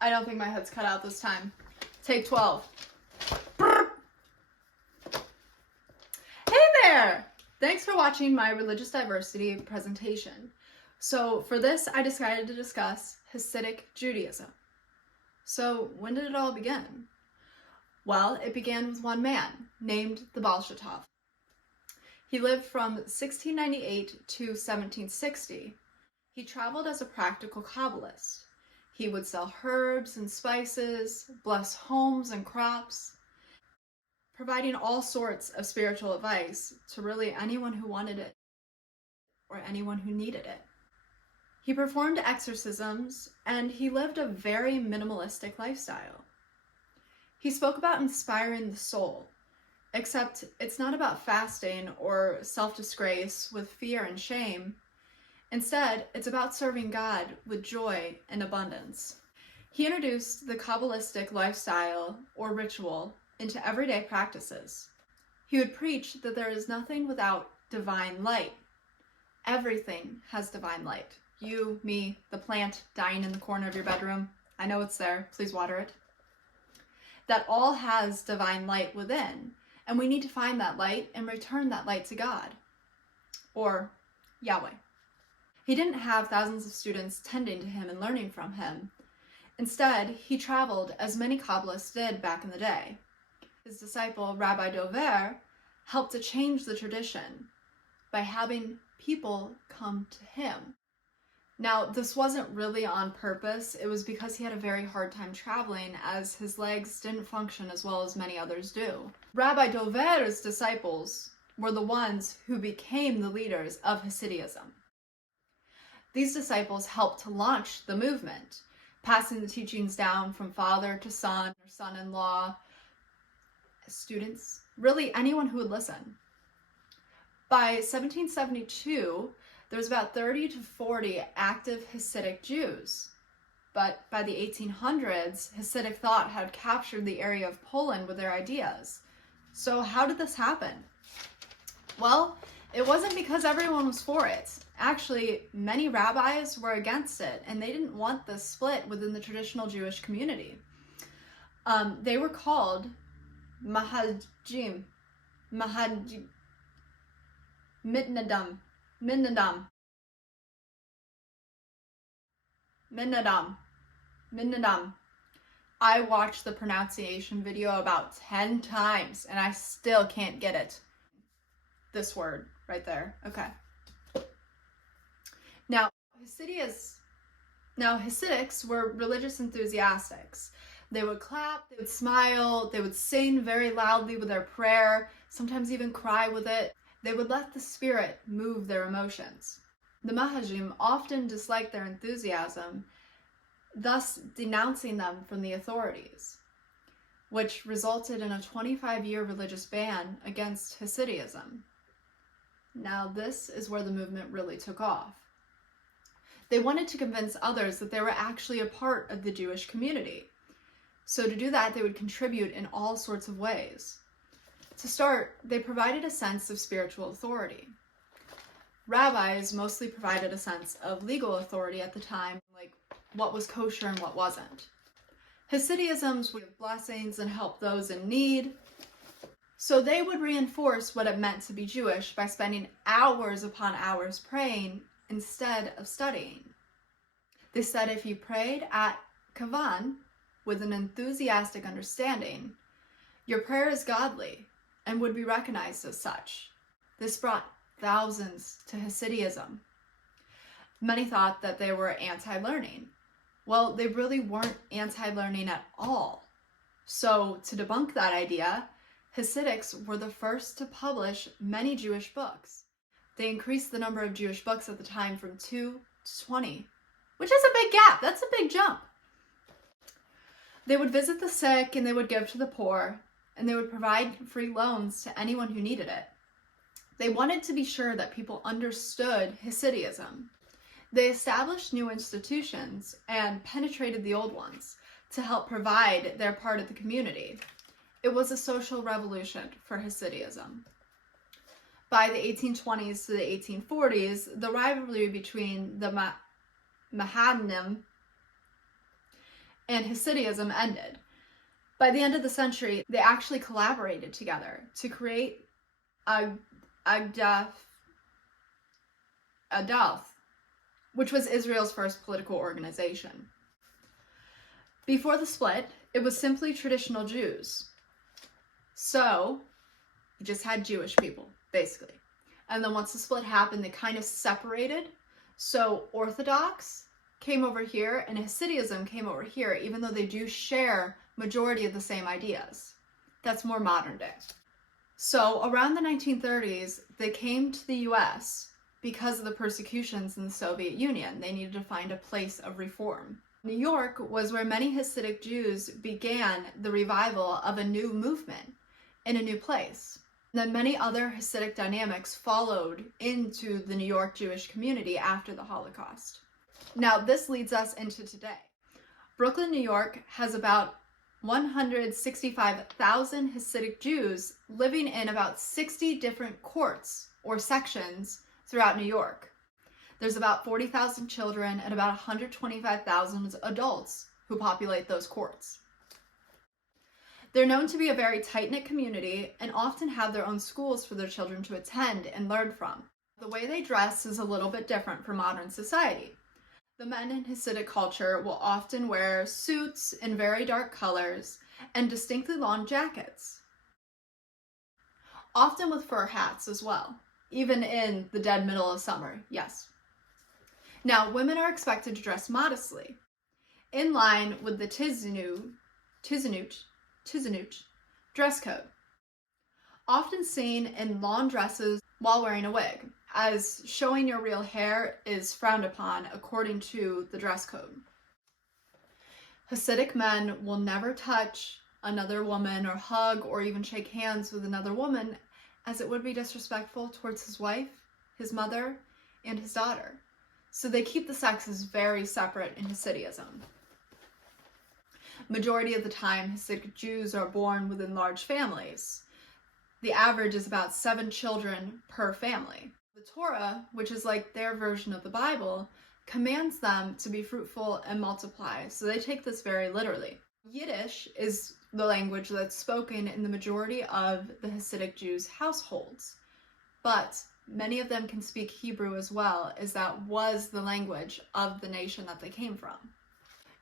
I don't think my head's cut out this time. Take 12. Hey there! Thanks for watching my religious diversity presentation. So for this, I decided to discuss Hasidic Judaism. So when did it all begin? Well, it began with one man named the Baal Shem Tov. He lived from 1698 to 1760. He traveled as a practical Kabbalist. He would sell herbs and spices, bless homes and crops, providing all sorts of spiritual advice to really anyone who wanted it or anyone who needed it. He performed exorcisms and he lived a very minimalistic lifestyle. He spoke about inspiring the soul, except it's not about fasting or self-disgrace with fear and shame. Instead, it's about serving God with joy and abundance. He introduced the Kabbalistic lifestyle or ritual into everyday practices. He would preach that there is nothing without divine light. Everything has divine light. You, me, the plant dying in the corner of your bedroom. I know it's there. Please water it. That all has divine light within, and we need to find that light and return that light to God, or Yahweh. He didn't have thousands of students tending to him and learning from him. Instead, he traveled as many Kabbalists did back in the day. His disciple, Rabbi Dover, helped to change the tradition by having people come to him. Now, this wasn't really on purpose. It was because he had a very hard time traveling, as his legs didn't function as well as many others do. Rabbi Dover's disciples were the ones who became the leaders of Hasidism. These disciples helped to launch the movement, passing the teachings down from father to son or son-in-law, students, really anyone who would listen. By 1772, there was about 30 to 40 active Hasidic Jews. But by the 1800s, Hasidic thought had captured the area of Poland with their ideas. So how did this happen? Well, it wasn't because everyone was for it. Actually, many rabbis were against it, and they didn't want this split within the traditional Jewish community. They were called Mitnadam. I watched the pronunciation video about 10 times and I still can't get it. This word right there. Okay. Now, Hasidics were religious enthusiasts. They would clap, they would smile, they would sing very loudly with their prayer, sometimes even cry with it. They would let the spirit move their emotions. The Mahajim often disliked their enthusiasm, thus denouncing them from the authorities, which resulted in a 25-year religious ban against Hasidism. Now this is where the movement really took off. They wanted to convince others that they were actually a part of the Jewish community. So to do that, they would contribute in all sorts of ways. To start, they provided a sense of spiritual authority. Rabbis mostly provided a sense of legal authority at the time, like what was kosher and what wasn't. Hasidisms would give blessings and help those in need. So they would reinforce what it meant to be Jewish by spending hours upon hours praying instead of studying. They said if you prayed at Kavan with an enthusiastic understanding, your prayer is godly and would be recognized as such. This brought thousands to Hasidism. Many thought that they were anti-learning. Well, they really weren't anti-learning at all. So to debunk that idea, Hasidics were the first to publish many Jewish books. They increased the number of Jewish books at the time from 2 to 20, which is a big gap. That's a big jump. They would visit the sick and they would give to the poor, and they would provide free loans to anyone who needed it. They wanted to be sure that people understood Hasidism. They established new institutions and penetrated the old ones to help provide their part of the community. It was a social revolution for Hasidism. By the 1820s to the 1840s, the rivalry between the Mahadnim and Hasidism ended. By the end of the century, they actually collaborated together to create Adath, which was Israel's first political organization. Before the split, it was simply traditional Jews. So, you just had Jewish people, basically. And then once the split happened, they kind of separated. So Orthodox came over here and Hasidism came over here, even though they do share majority of the same ideas. That's more modern day. So around the 1930s, they came to the US because of the persecutions in the Soviet Union. They needed to find a place of reform. New York was where many Hasidic Jews began the revival of a new movement in a new place. Then many other Hasidic dynamics followed into the New York Jewish community after the Holocaust. Now, this leads us into today. Brooklyn, New York has about 165,000 Hasidic Jews living in about 60 different courts or sections throughout New York. There's about 40,000 children and about 125,000 adults who populate those courts. They're known to be a very tight-knit community and often have their own schools for their children to attend and learn from. The way they dress is a little bit different from modern society. The men in Hasidic culture will often wear suits in very dark colors and distinctly long jackets, often with fur hats as well, even in the dead middle of summer, yes. Now, women are expected to dress modestly, in line with the Tiznut dress code, often seen in long dresses while wearing a wig, as showing your real hair is frowned upon according to the dress code. Hasidic men will never touch another woman or hug or even shake hands with another woman, as it would be disrespectful towards his wife, his mother, and his daughter. So they keep the sexes very separate in Hasidism. Majority of the time, Hasidic Jews are born within large families. The average is about 7 children per family. The Torah, which is like their version of the Bible, commands them to be fruitful and multiply, so they take this very literally. Yiddish is the language that's spoken in the majority of the Hasidic Jews' households, but many of them can speak Hebrew as well, as that was the language of the nation that they came from.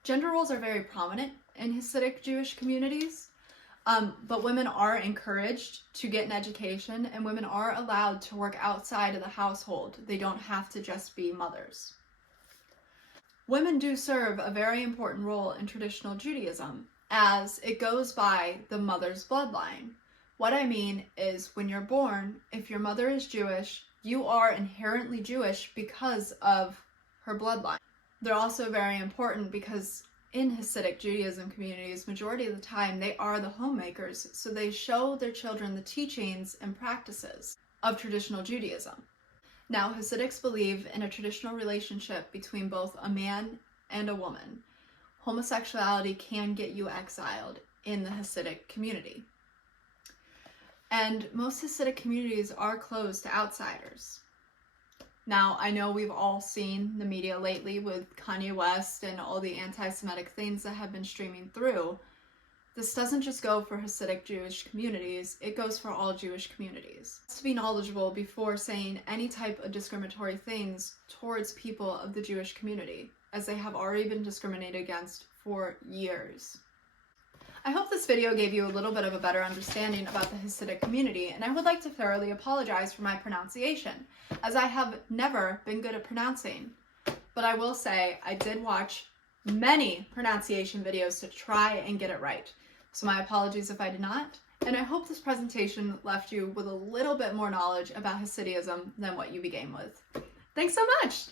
Gender roles are very prominent in Hasidic Jewish communities. But women are encouraged to get an education, and women are allowed to work outside of the household. They don't have to just be mothers. Women do serve a very important role in traditional Judaism, as it goes by the mother's bloodline. What I mean is, when you're born, if your mother is Jewish, you are inherently Jewish because of her bloodline. They're also very important because in Hasidic Judaism communities, majority of the time, they are the homemakers, so they show their children the teachings and practices of traditional Judaism. Now, Hasidics believe in a traditional relationship between both a man and a woman. Homosexuality can get you exiled in the Hasidic community. And most Hasidic communities are closed to outsiders. Now, I know we've all seen the media lately with Kanye West and all the anti-Semitic things that have been streaming through. This doesn't just go for Hasidic Jewish communities, it goes for all Jewish communities. To be knowledgeable before saying any type of discriminatory things towards people of the Jewish community, as they have already been discriminated against for years. I hope this video gave you a little bit of a better understanding about the Hasidic community, and I would like to thoroughly apologize for my pronunciation, as I have never been good at pronouncing. But I will say, I did watch many pronunciation videos to try and get it right. So my apologies if I did not, and I hope this presentation left you with a little bit more knowledge about Hasidism than what you began with. Thanks so much!